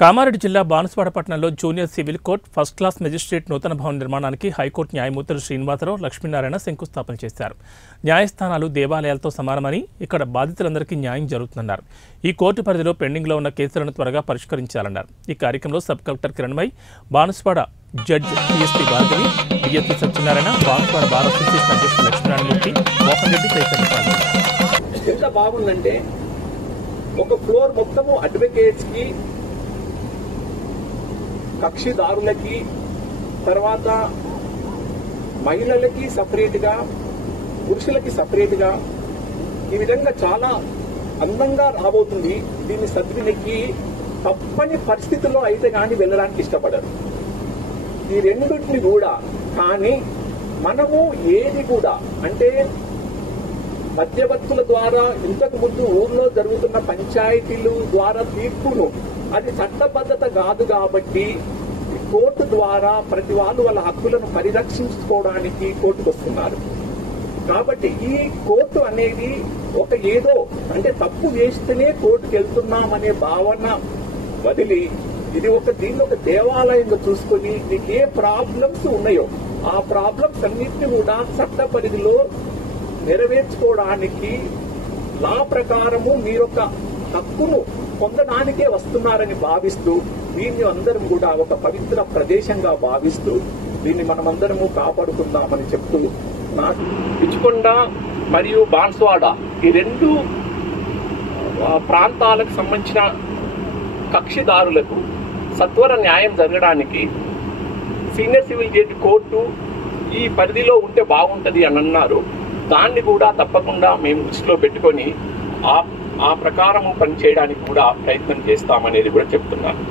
కామారెడ్డి జిల్లా బాన్సువాడ పట్టణంలో junior civil court first class magistrate నూతన భవన నిర్మాణానికి హైకోర్టు న్యాయమూర్తులు శ్రీనివాసరావు, లక్ష్మీనారాయణ శంకుస్థాపన చేశారు. న్యాయస్థానాలు దేవాలయాలతో సమానమని, ఇక్కడ బాధితులందరికీ న్యాయం జరుగుతుందన్నారు. ఈ కోర్టు పరిధిలో పెండింగ్లో ఉన్న కేసులను త్వరగా పరిష్కరించాలన్నారు. ఈ కార్యక్రమంలో sub collector Kiranmayi, Banswada judge tsp Bhargavi, DSP Satyanarayana, Banswada bar association అధ్యక్షుడు లక్ష్మీనారాయణమూర్తి, మోహన్ రెడ్డి తదితరులు పాల్గొన్నారు. ఎంత బాగుందంటే ఒక ఫ్లోర్ మొత్తము అడ్వకేట్స్ కి, కక్షిదారులకి, తర్వాత మహిళలకి సపరేట్ గా, పురుషులకి సపరేట్ గా ఈ విధంగా చాలా అందంగా రాబోతుంది. దీన్ని సద్వినికి తప్పని పరిస్థితుల్లో అయితే కానీ వెళ్ళడానికి ఇష్టపడరు. ఈ రెండింటిని కూడా కానీ మనము ఏది కూడా అంటే మధ్యవర్తుల ద్వారా ఇంతకు ముందు ఊర్లో జరుగుతున్న పంచాయతీలు ద్వారా తీర్పును అది చట్టబద్ధత కాదు కాబట్టి కోర్టు ద్వారా ప్రతి వాళ్ళు వాళ్ళ హక్కులను పరిరక్షించుకోవడానికి కోర్టుకు వస్తున్నారు. కాబట్టి ఈ కోర్టు అనేది ఒక ఏదో అంటే తప్పు చేస్తేనే కోర్టుకు వెళ్తున్నామనే భావన వదిలి ఇది దీన్ని ఒక దేవాలయంగా చూసుకుని మీకు ఏ ప్రాబ్లమ్స్ ఉన్నాయో ఆ ప్రాబ్లమ్స్ అన్నింటినీ కూడా చట్ట పరిధిలో నెరవేర్చుకోవడానికి లా ప్రకారము మీరొక హక్కును పొందడానికే వస్తున్నారని భావిస్తూ దీన్ని అందరం కూడా ఒక పవిత్ర ప్రదేశంగా భావిస్తూ దీన్ని మనమందరము కాపాడుకుందామని చెప్తూ నాకు పిచ్చుకొండ మరియు బాన్సువాడ ఈ రెండు ప్రాంతాలకు సంబంధించిన కక్షిదారులకు సత్వర న్యాయం జరగడానికి సీనియర్ సివిల్ జడ్జి కోర్టు ఈ పరిధిలో ఉంటే బాగుంటది అని అన్నారు. దాన్ని కూడా తప్పకుండా మేము దృష్టిలో పెట్టుకొని ఆ ప్రకారము పనిచేయడానికి కూడా ప్రయత్నం చేస్తామనేది కూడా చెప్తున్నాను.